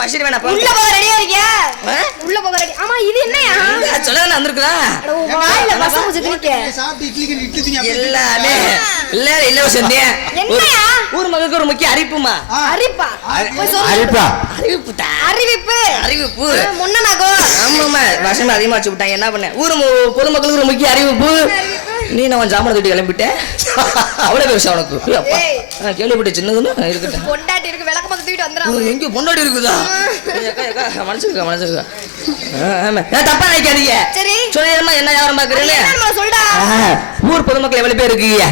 மஷிரி வேணா உள்ள போக ரெடியா இருக்கியா? உள்ள போக ரெடி. ஆமா இது என்னயா? சொல்லவே வந்திருக்குதா? வாயில பசங்க வச்சிருக்கீங்க. சாப்பிட்டு இட்லி திங்க எல்லாமே இல்ல சொன்னே. என்னயா? ஊர் மக்களுக்கு ஒரு முக்கிய அறிவிப்புமா. அறிவிப்பா? அறிவிப்பு. முன்னனாகோ. ஆமாமா வருஷம் அதிகமா வச்சு விட்டாங்க. என்ன பண்ண? ஊர் பொதுமக்களுக்கு ஒரு முக்கிய அறிவிப்பு. நீ நான் ஜாமனை தூட்டி கிளம்பிட்டேன். அவ்வளவு விஷயம் உனக்கு கேள்விப்பட்ட சின்னதுன்னு இருக்கட்டும். பொண்டாட்டி இருக்கு விளக்கமா தூக்கிட்டு வந்துறாங்க. எங்க பொண்டாட்டி இருக்குதா? மனசுக்கா தப்பா நினைக்காதீங்க. சரி சொல்லிடுமா என்ன வியாபாரம் பாக்குறீங்க? சொல்டா. ஊர் பொதுமக்கள் எவ்வளவு பேர் இருக்கீங்க?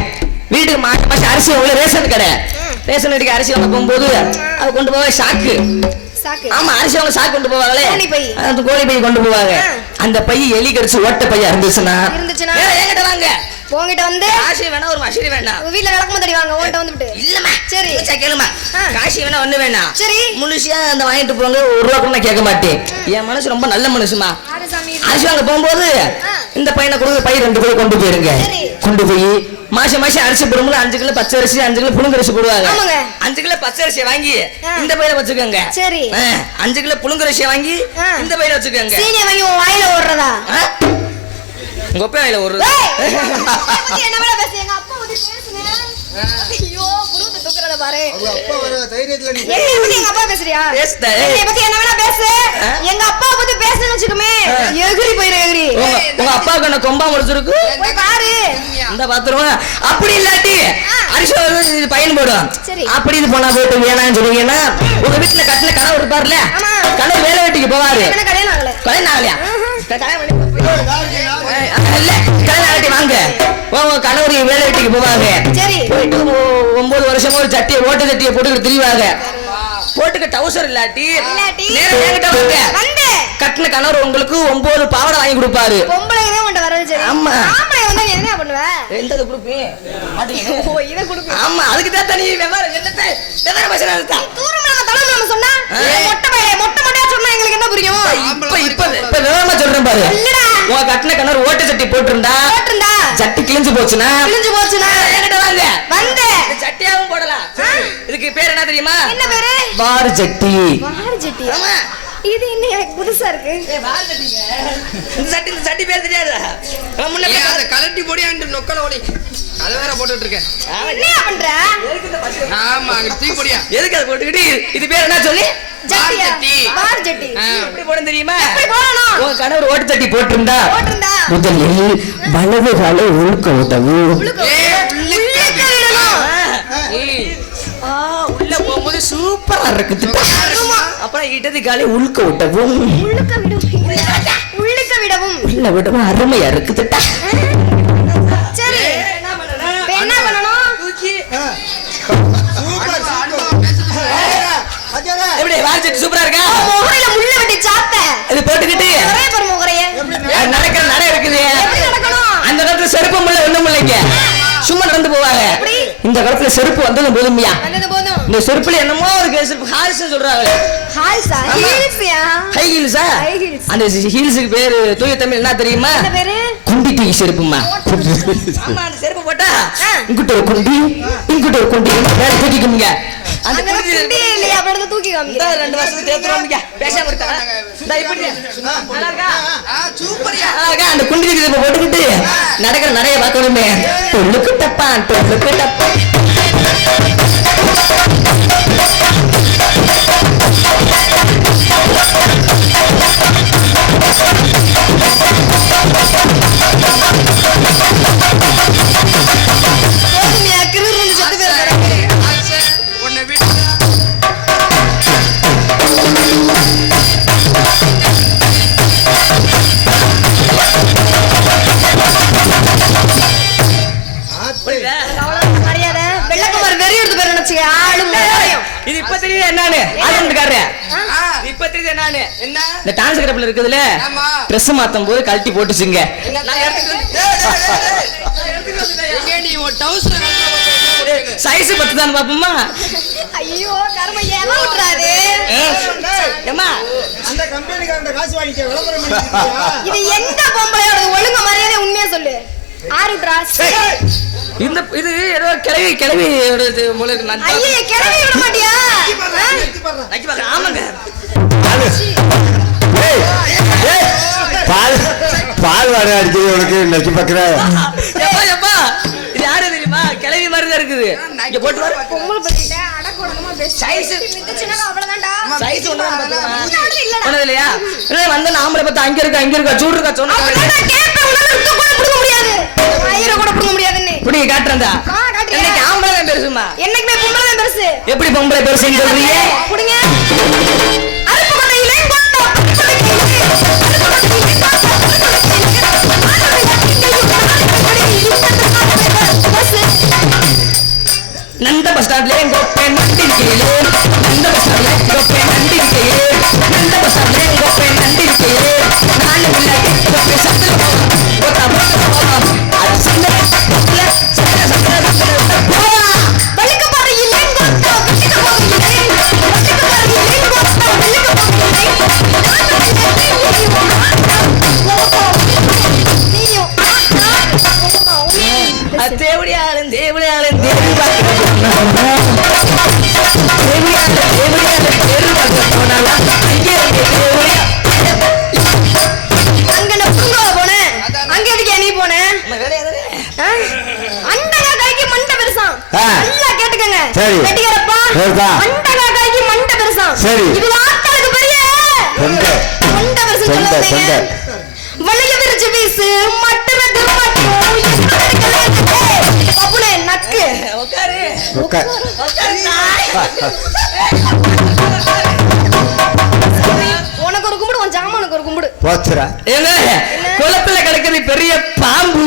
வீட்டுக்கு மாசம் அரிசி உங்களுக்கு ரேஷன் கடை. ரேஷன் கடைக்கு அரிசி வாங்க போகும்போது அதை கொண்டு போக சாக்கு. ஆமா அரிசி அவங்க சாக்கு கொண்டு போவாங்களே அந்த கோழி பை கொண்டு போவாங்க. அந்த பை எலி கடிச்சு ஓட்ட பையா இருந்துச்சுன்னா என்கிட்ட வாங்க. உங்ககிட்ட வந்து காசி வேணா ஒரு மஷிரி வேணாம். வீட்ல விளக்கமா தடி வாங்க. உன்கிட்ட வந்துட்டு இல்லம்மா. சரி கேளுமா. காசி வேணா ஒண்ணு வேணாம். சரி முழுசியா அந்த வாங்கிட்டு போங்க. ஒரு ரூபா கூட நான் கேட்க மாட்டேன். என் மனசு ரொம்ப நல்ல மனுஷமா. அரிசி வாங்க போகும்போது இந்த பையனை கொடுக்குற பை 2 கிலோ கொண்டு போயிருங்க. கொண்டு போய் மாசம் அரிசி போடும்போது 5 கிலோ பச்சை அரிசி 5 கிலோ புழுங்க அரிசி போடுவாங்க. 5 கிலோ பச்சை அரிசியை வாங்கி இந்த பையில வச்சுக்கோங்க. சரி 5 கிலோ புழுங்க அரிசியை வாங்கி இந்த பையில வச்சுக்கோங்க. சீனியை வாங்கி வாயில ஓடுறதா? உங்க அப்பா வாயில ஓடுறது. என்ன வேலை பேசு? எங்க அப்பா வந்து பேசுங்க. ஐயோ புருவத்தை தூக்குறத பாரு. அவங்க அப்பா வர தைரியத்துல நீ எங்க அப்பா பேசுறியா? பேசுடா. என்னைய பத்தி என்ன வேலை பேசு. எங்க அப்பா பத்தி பேசணும்னு வெச்சுக்கமே எகிரி போயிரு எகிரி. உங்க அப்பாவுக்கு என்ன கொம்பா முடிச்சிருக்கு? போய் பாரு. இந்த பாத்துறோம். அப்படி இல்லாட்டி அரிசி பையன் போடும். அப்படி இது போனா போயிட்டு வேணாம்னு சொல்லுவீங்கன்னா உங்க வீட்டுல கட்டில கனவு இருப்பாருல கனவு வேலை வெட்டிக்கு போவாரு. கல்யாணம் ஆகலையா? வாங்க கணவர் வேலை வெட்டிக்கு போவாங்க. போயிட்டு 9 வருஷமா ஒரு சட்டியை ஓட்ட சட்டியை போட்டுக்கிட்டு திரிவாங்க. போட்டுக்க டவுசர் இல்லாட்டி கட்டின கணவர் உங்களுக்கு 9 பாவடை வாங்கி கொடுப்பாரு. ஆமா எந்த குடுப்பு? ஆமா அதுக்கு தான் தனி சொல்றேன் பாரு. உங்க கட்டின கணவர் ஓட்ட சட்டி போட்டிருந்தா சட்டி கிழிஞ்சு போச்சுன்னா சட்டியாவும் போடலாம். இதுக்கு பேர் என்ன தெரியுமா? என்ன பேரு? வார் சட்டி. ஆமா இது என்ன எனக்கு புதுசா இருக்கு. இந்த சட்டி பேர் தெரியாது. முன்ன கலட்டி போடியாண்டு நொக்கல ஓடி அத வேற போட்டுட்டு இருக்கேன். என்ன பண்ற? ஆமா அங்க தூக்கி போடியா. எதுக்கு அத போட்டுக்கிட்டு இது பேர் என்ன சொல்லி? சட்டி. வார் சட்டி. எப்படி போட தெரியுமா? எப்படி போடணும்? உங்க கணவர் ஓட்ட சட்டி போட்டிருந்தா முதலில் வலது காலை உழுக்க உதவும். உள்ள போகும்போது சூப்பரா இருக்குது. அப்புறம் இடது காலை உழுக்க விடவும். உள்ள விடவும் அருமையா இருக்குதுட்டா. சரி என்ன பண்ணணும்? எப்படி வார்த்தை சூப்பரா இருக்கா? முகரையில முள்ள வெட்டி சாத்த இது போட்டுக்கிட்டு நடக்கிற நடை இருக்குது. அந்த காலத்துல செருப்பு முள்ள ஒண்ணும் இல்லைங்க. சும்மா நடந்து போவாங்க. இந்த காலத்துல செருப்பு வந்தது போதுமியா? இந்த செருப்புல என்னமோ ஒரு செருப்பு ஹால்ஸ் சொல்றாங்க. ஹால்ஸா? ஹீல்ஸ்யா? ஹை ஹீல்ஸா? அந்த ஹீல்ஸுக்கு பேரு தூய தமிழ் என்ன தெரியுமா? என்ன பேரு? குண்டி தூக்கி செருப்புமா. ஆமா அந்த செருப்பு போட்டா இங்குட்ட ஒரு குண்டி இங்குட்ட ஒரு குண்டி வேற தூக்கிக்குங்க. அந்த குண்டி இல்லையா? அப்படியே தூக்கி காமிங்க. 2 வருஷத்துக்கு தேத்துறோம்ங்க. பேசாம இருக்கா? டா இப்படி நல்லா இருக்கா? சூப்பர்யா. அந்த குண்டி தூக்கி போட்டுக்கிட்டு நடக்கிற நடைய பார்க்கணுமே. தொல்லுக்கு டப்பா தொல்லுக்கு டப்பா. இது இப்ப தெரியுது என்னன்னு ஆளுக்காரரு இப்ப தெரியுது என்னன்னு என்ன இந்த டான்ஸ் கிளப்ல இருக்குதுல ட்ரெஸ் மாத்தும் போது கழட்டி போட்டுச்சுங்க. சைஸ் 10 தான் பாப்போமா? ஐயோ கர்ம ஏமா விட்றாதே. ஏமா அந்த கம்பெனிக்காரங்க காசு வாங்கிக்க விளம்பரம் பண்ணிட்டியா? இது எந்த பொம்பளையோட ஒழுங்க மரியாதை உண்மையா சொல்லு. ஆறு டிராஸ் இந்த இது ஏதோ கிளவி மூளைக்கு நான் ஐயே கிளவி விட மாட்டியா? ஆமாங்க நச்சு பாக்குற எப்பா எப்பா இது யாரு தெரியுமா கிளவி மாதிரி தான் இருக்குது இங்க போட்டு வர பொம்பளை பத்திட்ட அடக்க ஒடுக்கமா பேசு. சைஸ் மிதிச்சுனா அவ்வளவுதான்டா. சைஸ் ஒண்ணுதான் பாத்துமா முன்னாடி இல்லடா. ஒண்ணு இல்லையா இல்ல வந்து நாமளே பார்த்தா அங்க இருக்கா சூடு இருக்கா சொன்னா அவ்வளவுதான் நான் கேட்பேன். உன்னால விட்டு கூட புடுங்க முடியாது. மயிரை கூட புடுங்க முடியாதுன்னு. புடி காட்டுறேன்டா காட்டுறியா? இன்னைக்கு ஆம்பளை தான் பெருசுமா என்னைக்குமே பொம்பளை தான் பெருசு. எப்படி பொம்பளை பெருசுன்னு சொல்றீங்க புடுங்க. அருப்பு கொண்டையிலே கொண்டா. நந்த பஸ் ஸ்டாண்ட்ல கோப்பை நண்டி இருக்கையிலே நந்த பஸ் ஸ்டாண்ட்ல கோப்பை நண்டி இருக்கையிலே நந்த பஸ் ஸ்டாண்ட்ல கோப்பை நண்டி இருக்கையிலே நாலு பிள்ளைக்கு கோப்பை சத்துல போட்டா அது சந்தல போவா வலிக்க பாரு இல்லை கொண்டா. வலிக்க பாரு இல்லை. வலிக்க பாரு இல்லை கொண்டா. வலிக்க பாரு இல்லை. நீயும் தேவடியாளன் தேவடியாளன் தேவி பார்க்க போனாலும் அங்க நான் பூங்கால போனேன். அங்க எதுக்கு நீ போன? அண்டகா கைக்கு மண்டை பெருசாம். நல்லா கேட்டுக்கங்க. சரி. வெட்டிகரப்பா. சரிதா. அண்டகா கைக்கு மண்டை பெருசாம். சரி. இது ஆட்களுக்கு பெரிய தொண்டை. மண்டை பெருசு தொண்டை, சொல்லுங்க. தொண்டை. வளைய விரிச்சு வீசு மட்டறது மட்டும். பப்புனே நக்கு. உட்காரு உட்கார். உனக்கு ஒரு கும்பிடு உன் ஜாமானுக்கு ஒரு கும்பிடு. போச்சுரா ஏங்க குளத்துல கிடக்குது பெரிய பாம்பு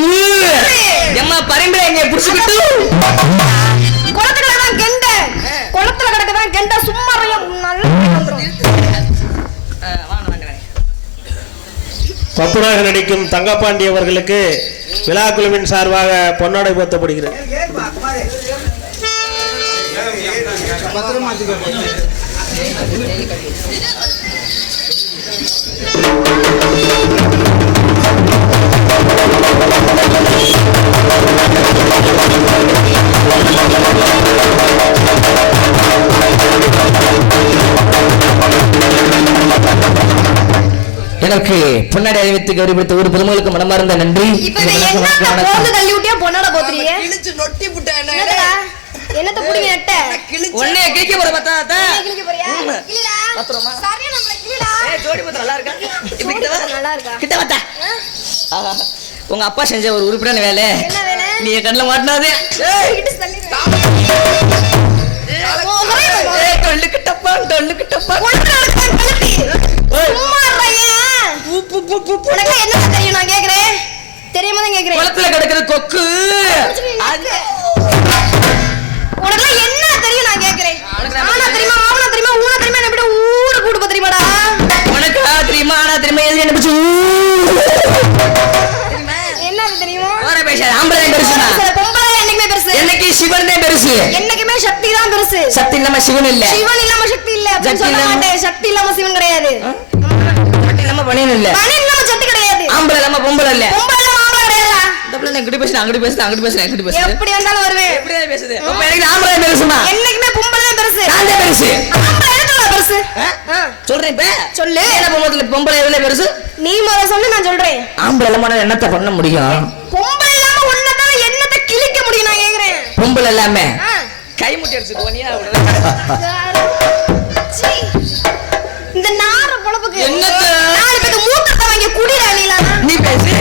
எம்மா பரிம்பரை எங்க புடிச்சுக்கிட்டு குளத்துல தான் கெண்ட. குளத்துல கிடக்குதான் கெண்ட சும்மா நல்லா வந்துரும். பப்புனாக நடிக்கும் தங்கப்பாண்டி அவர்களுக்கு விழா குழுவின் சார்பாக பொன்னாடை போர்த்தப்படுகிறது. பத்திரமா வச்சுக்கோ. எனக்கு பொன்னாடி அறிவித்து கௌரவித்த ஒரு பொதுமக்களுக்கு மனமார்ந்த நன்றி இப்ப என்ன போந்து தள்ளி விட்டியா பொண்ணாட போத்துறியே? கிழிச்சு நொட்டி புட்டா என்ன என்னடா? என்னத்த புடிங்க நட்ட? கிழிச்சு ஒண்ணே கிழிக்க போற பார்த்தா கிழிக்க போறியா? கிழிடா. பத்திரமா. சரியா நம்மள கிழிடா. ஜோடி பத்திரம் நல்லா இருக்கா இப்ப கிட்ட வா. நல்லா இருக்கா? கிட்ட வாத்தா ஆஹா. உங்க அப்பா செஞ்ச ஒரு உருப்படான வேலை என்ன வேலை? நீ கண்ணுல மாட்டினாது கிட்ட தள்ளிடுறேன். டொல்லுக்கு டப்பா ஒண்ணு நடக்க கழுத்தி. சும்மா இருடா. உனக்கு என்ன தெரியும் நான் கேக்குறேன்? தெரியாம தான் கேக்குறேன். குளத்துல கிடக்குற கொக்கு உனக்கு என்ன தெரியும் நான் கேக்குறேன்? ஆனா தெரியுமா ஆவனா தெரியுமா ஊனா தெரியுமா என்ன விட ஊரு கூடு தெரியுமாடா? உனக்கு தெரியுமா ஆனா தெரியுமா எது என்ன பிடிச்சு என்ன அது தெரியுமா? வர பேசாத ஆம்பளை பெருசுமா பொம்பளை என்னைக்குமே பெருசு. என்னைக்கு சிவன் தான் பெருசு என்னைக்குமே சக்தி தான் பெருசு. சக்தி இல்லாம சிவன் இல்ல சிவன் இல்லாம சக்தி இல்ல அப்படின்னு சக்தி சொல்ல இல்லாம- மாட்டேன். சக்தி இல்லாம சிவன் கிடையாது. சக்தி இல்லாம பணியன் இல்ல பணி இல்லாம சக்தி கிடையாது. ஆம்பளை இல்லாம பொம்பளை இல்ல பொம்பளை இல்லாம ஆம்பளை கிடையாதா? இந்த பிள்ளை நான் இங்கிட்டு பேசுறேன் அங்கிட்டு பேசுறேன் அங்கிட்டு பேசுறேன் எப்படி வந்தாலும் வருவேன். எப்படியா பேசுது அப்ப எனக்கு ஆம்பளை பெருசுமா என்னைக்குமே பொம்பளை தான் பெருசு. நான் தான் பெருசு ஆம்பளை எதுக்குடா பெருசு? சொல்றேன் இப்ப சொல்லு. என்ன பொம்பளை பொம்பளை எவ்வளவு பெருசு நீ முத சொல்லு நான் சொல்றேன். ஆம்பளை இல்லாம என்னத்த பண்ண முடியும் பொம்பளை இல்லாம உன்னதான என்னத்த கிழிக்க முடியும் நான் கேக்குறேன். பொம்பளை இல்லாம ஆ. கை முட்டி அடிச்சுட்டு போனியா சீ. இந்த நார பொழப்புக்கு என்னத்த? நாலு பேருக்கு மூத்தத்தை வாங்கி குடிடா நீலாம். நீ பேசு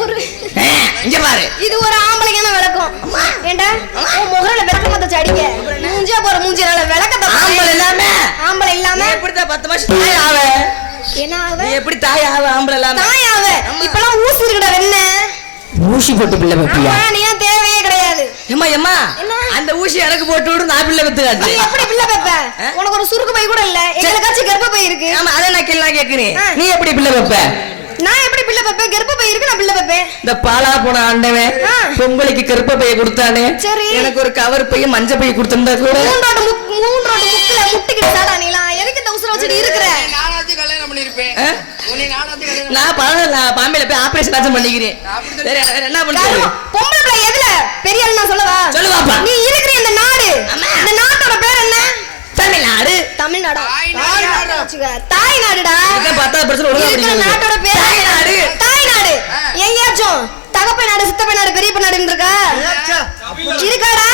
ஒரு இங்க பாரு இது ஒரு ஆம்பளைக்கான விளக்கம். ஏண்டா உன் முகரல விளக்க மத்த அடிக்க மூஞ்சியா போற மூஞ்சியால விளக்கத்தை ஆம்பளை இல்லாம ஆம்பளை இல்லாம நீ எப்படிதான் 10 வருஷம் தாய் ஆவ என்ன ஆவ? நீ எப்படி தாய் ஆவ ஆம்பளை இல்லாம தாய் ஆவ. இப்பலாம் ஊசி இருக்குடா வெண்ண. ஊசி போட்டு பிள்ளை வைப்பியா நீ ஏன் தேவையே கிடையாது. ஏம்மா ஏம்மா என்ன? அந்த ஊசி எனக்கு போட்டு விடு நான் பிள்ளை வித்துக்காது நீ எப்படி பிள்ளை பெப்ப? உனக்கு ஒரு சுருக்கு பை கூட இல்ல. எங்களுக்காச்சும் கர்ப்ப பை இருக்கு. ஆமா அதை நான் கேட்கிறேன் ஆ. நீ எப்படி பிள்ளை வைப்ப நான் எப்படி பிள்ளை பெப்பேன்? கர்ப்ப பை இருக்கு நான் பிள்ளை பெப்பேன். இந்த பாலா போன ஆண்டவன் ஆ. பொங்கலுக்கு கருப்ப பைய கொடுத்தானே சரி. எனக்கு ஒரு கவர் பைய மஞ்ச பைய கொடுத்திருந்தா கூட மூன்றோட முக்குல முட்டிக்கிட்டு தாடா நீலாம். எதுக்கு இந்த உசுர வச்சுட்டு இருக்கிற? நானாச்சும் கல்யாணம் பண்ணிருப்பேன் ஆ? உன்னை நானாச்சும் கல்யாணம் நான் பாம்பேல போய் ஆபரேஷன் ஆச்சும் பண்ணிக்கிறேன் வேற என்ன பண்றது கர்ப்பம். பொம்பளை பிள்ளை எதுல பெரிய ஆளு நான் சொல்லவா? சொல்லு பாப்பா. நீ இருக்கிற இந்த நாடு ஆமா. இந்த நாட்டோட பேர் என்ன? தமிழ்நாடு தமிழ்நாடா? தாய்நாடு. வச்சுக்க. தாய்நாடுடா. இதுதான் 10வது பிரச்சனை ஒழுங்கா இருக்கிற படிக்கணும் நாட்டோட பேர் தாய்நாடு தாய்நாடு. எங்கேயாச்சும் தகப்ப நாடு சித்தப்ப நாடு பெரியப்ப நாடு இருக்கா இருக்காடா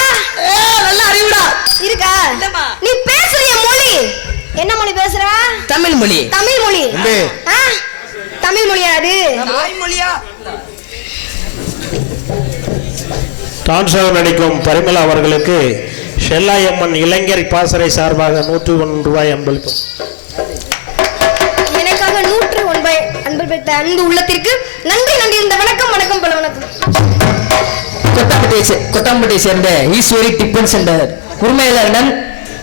நல்ல அறிவுடா இருக்கா இல்லம்மா. நீ பேசுறிய மொழி என்ன மொழி பேசுற தமிழ் மொழி தமிழ் மொழி தம்பி. ஆ? தமிழ் மொழியா அது தாய்மொழியா டான்ஸாக நடிக்கும் பரிமளா அவர்களுக்கு ஷெல்லாயம்மன் இளைஞர் பாசறை சார்பாக 101 ரூபாய் அன்பளிப்பு. எனக்காக 101 அன்பு பெற்ற அன்பு உள்ளத்திற்கு நன்றி நன்றி இந்த வணக்கம் வணக்கம் பல வணக்கம் கொட்டாம்பட்டியை சேர்ந்த ஈஸ்வரி டிஃபன் சென்டர் உரிமையாளரிடம்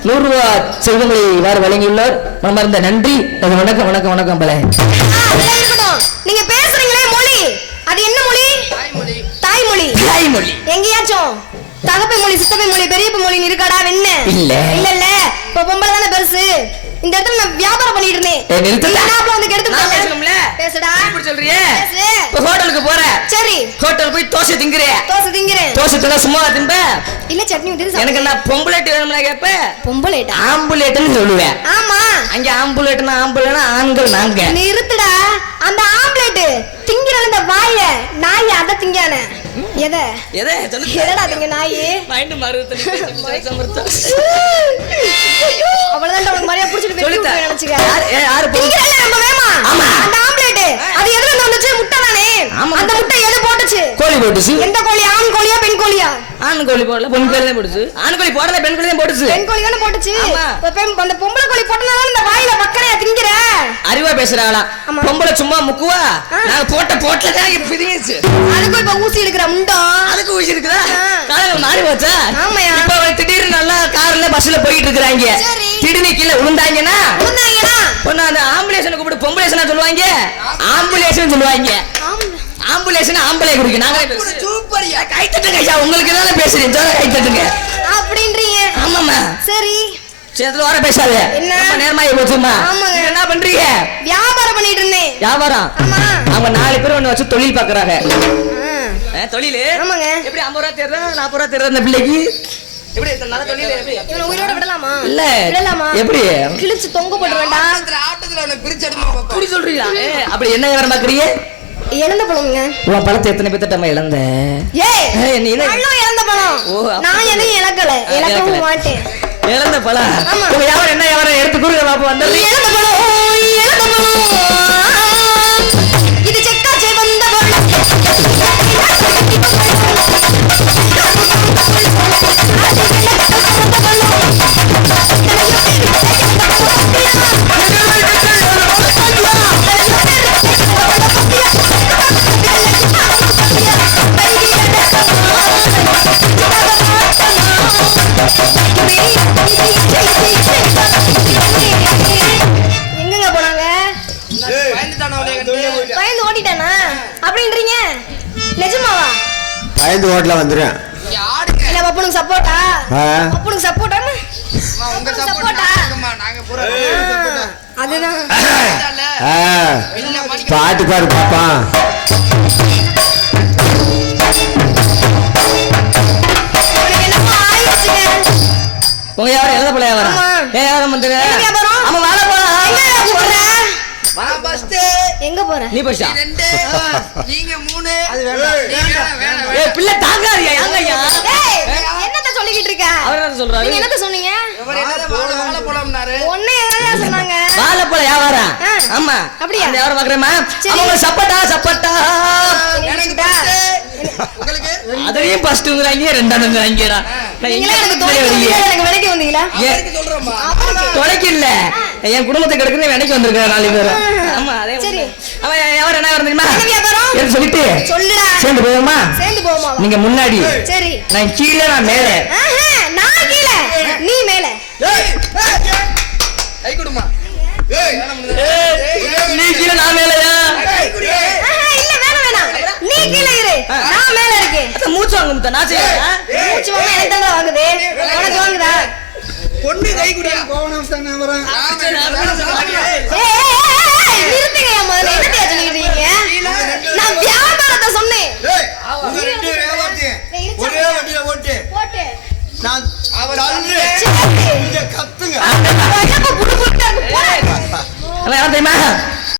100 ரூபாய் செல்வங்களை இவ்வாறு வழங்கியுள்ளார். மனமார்ந்த நன்றி. வணக்கம் வணக்கம் வணக்கம் பல. அதெல்லாம் இருக்கட்டும். நீங்க பேசுறீங்களே மொழி அது என்ன மொழி தாய்மொழி தாய்மொழி தாய்மொழி எங்கேயாச்சும் தகப்பை மொழி சித்தப்பை மொழி பெரியப்ப மொழி இருக்காடா வெண்ண இல்ல. இல்ல இல்ல இப்ப பொம்பளை தானே பெருசு இந்த இடத்துல நான் வியாபாரம் பண்ணிட்டு இருந்தேன் நிறுத்தல. நாப்புல வந்து கெடுத்து நான் போட்டேன். பேசணும்ல? பேசுடா இப்படி சொல்றியே பேசு இப்ப ஹோட்டலுக்கு போற சரி ஹோட்டல் போய் தோசை திங்குற தோசை திங்கிறேன் தோசை தின்னா சும்மா திம்ப இல்ல சட்னி ஊத்தி எனக்கு என்ன பொம்பளைட்டு வேணும்னா கேப்ப பொம்பளைடா ஆம்புலேட்டுன்னு சொல்லுவேன். ஆமா அங்க ஆம்புலேட்னா ஆம்புலேனா ஆண்கள் நாங்க நிறுத்துடா அந்த ஆம்லெட் திங்கிற இந்த வாய நாய் அத திங்கான எதை எதை சொல்லு எதடா திங்க நாய் மைண்ட் மறுத்தனி அவ்வளவுதான் உனக்கு மரியாதை புடிச்சிட்டு போய் சொல்லிட்டேன். நினைச்சுக்க யாரு திங்கிறல்ல நம்ம வேமா ஆமா. அந்த ஆம்லெட் அது எதுல இருந்து வந்துச்சு முட்டை தானே ஆமா. அந்த முட்டை எது போட்டுச்சு கோழி போட்டுச்சு எந்த கோழி ஆண் கோழியா பெண் கோழியா ஆண் கோழி போடல பெண் கோழி தான் போட்டுச்சு ஆண் கோழி போடல பெண் கோழி தான் போட்டுச்சு பெண் கோழி தானே போட்டுச்சு ஆமா. அந்த பொம்பளை கோழி போட்டனால இந்த வாயில பக்கனையா திங்கிற அறிவா பேசுறாங்களா ஆமா. பொம்பளை சும்மா முக்குவா நாங்க போட்டல தான் இங்க பிரிஞ்சிச்சு அதுக்கும் இப்ப ஊசி எடுக்கிற முண்டம் அதுக்கு ஊசி இருக்குதா ஆ. காலையில மாறி போச்சா ஆமாயா. இப்ப அவன் திடீர்னு நல்லா கார்ல பஸ்ல போயிட்டு இருக்கிறாங்க சரி. திடீர்னு கீழே விழுந்தாங்கன்னா உண்டாங்கடா பொண்ணு அந்த ஆம்புலேஷனை கூப்பிட்டு பொம்புலேஷனா சொல்லுவாங்க ஆம்புலேஷன் சொல்லுவாங்க ஆம்புலேஷன் ஆம்பளை குறிக்கும் நாங்க சூப்பர்யா கை தட்டுங்க ஐயா உங்களுக்கு தானே பேசுறேன் ஜோர கை தட்டுங்க அப்படின்றீங்க ஆமாம்மா சரி சேத்துல வர பேசாத என்ன? ரொம்ப நேரமாயி போச்சுமா ஆமாங்க. நீங்க என்ன பண்றீங்க வியாபாரம் பண்ணிட்டு இருந்தேன் வியாபாரம் ஆமா. அவங்க 4 பேர் ஒண்ணு வச்சு தொழில் பாக்குறாங்க ஆ. தொழில் ஆமாங்க. எப்படி 50 ரூபா தேர்றா 40 ரூபா தேர்றா அந்த பிள்ளைக்கு எப்படி இத்தனை நாளா தொழில் எப்படி இவனை உயிரோட விடலாமா இல்ல விடலாமா எப்படி கிழிச்சு தொங்க போட்டு வேண்டாம் ஆட்டத்துல அவனை பிரிச்சு எடுமா பாப்பா அப்படி சொல்றீங்களா அப்படி என்ன வேற பாக்குறீங்க இழந்த பழம்ங்க உன் பழத்தை எத்தனை பேர்த்த நம்ம இழந்த ஏய் நீ என்ன பழம் இழந்த பழம் ஓ, அப்ப- நான் எதையும் இழக்கல இழக்கவும் இழக்கல. மாட்டேன் இழந்த பழம் ஆமா. உங்க யாரும் என்ன யாரும் எடுத்து கூறுங்க பாப்போம் வந்து இழந்த பழம் இழந்த பழம் இது செக்காச்சே வந்த பழம் எங்கங்க போனாங்க பயந்துட்டானா அவனை கண்டு பயந்து ஓட்டிட்டானா அப்படின்றீங்க நிஜமாவா ஐந்து ஓட்டில் வந்துடுறேன் ஆடுங்க என்ன பப்பனுக்கு சப்போர்ட்டா ஆ. பப்பனுக்கு சப்போர்ட்டானு அம்மா, உங்க பப்பனுக்கு சப்போர்ட் சப்போர்ட்டா நாங்கம்மா நாங்க பூரா அதுதான் ஆ இல்ல மணிக்கு பாட்டு பாடு பாப்பா உனக்கு என்னமோ ஆயிடுச்சுங்க உங்க யாரும் எழுத போல வியாபாரம் ஆமா. ஏன் வியாபாரம் பண்றீங்க என்ன வியாபாரம்? ஆமா வாழ போலாம் எங்க போற வா ஃபர்ஸ்ட் எங்க போற நீ போச்சா ரெண்டு நீங்க மூணு அது வேணாம் ஏ பிள்ளை தாங்காதியா யாங்க ஐயா ஏய் என்னத்த சொல்லிக்கிட்டு இருக்க அவர் என்ன சொல்றாரு நீங்க என்னத்த சொன்னீங்க இவர் என்ன வாழ போலாம்னாரு ஒண்ணே என்னடா சொன்னாங்க வாழ போல வியாபாரம் ஆ. ஆமா அப்படியா? அந்த வியாபாரம் பாக்குறேமா சரி. அவங்க சப்பட்டா சப்பட்டா எனக்கு டா. first. உங்களுக்கு அதையும் ஃபர்ஸ்ட்ங்கறாங்க ரெண்டாவதுங்கறாங்கடா நான் நீங்களே எங்க எனக்கு துணைக்கு தொலைக்க வரீங்க? எனக்கு விலைக்கு வந்தீங்களா அவருக்கு சொல்றோம்மா தொலைக்கு இல்ல என் குடும்பத்தை கெடுக்குன்னு வேலைக்கு வந்திருக்கேன் 4 பேரும் ஆமா அதே சரி. அவன் வியாபாரம் என்ன வியாபாரம் தெரியுமா என்ன வியாபாரம்? என்ன சொல்லிட்டு சொல்லுடா சேர்ந்து போவோமா சேர்ந்து போவோமா நீங்க முன்னாடி சரி நான் கீழே நான் மேலே ஆஹா, நான் கீழே நீ மேல கை கொடுமா நீ கீழே நான் மேலையா ஆஹா, இல்ல வேணாம் வேணாம் நீ கீழே இரு நான் மேல இருக்கேன் அதான் மூச்சு வாங்க முத்த நான் செய்யறேன் மூச்சு வாங்க எனக்கு தாங்க வாங்குது உனக்கு வாங்குதா பொண்ணு கை குடியா நிறுத்துங்க என் முதல்ல என்னத்தையா சொல்லிட்டு இருக்கீங்க நான் வியாபாரத்தை சொன்னேன் ஒரே வண்டியில ஓட்டு போட்டு நான் சேர்த்து. கத்துங்க உடம்பு புடு புடுன்னு இருக்கு. போடா. அவன் யாரும் தெரியுமா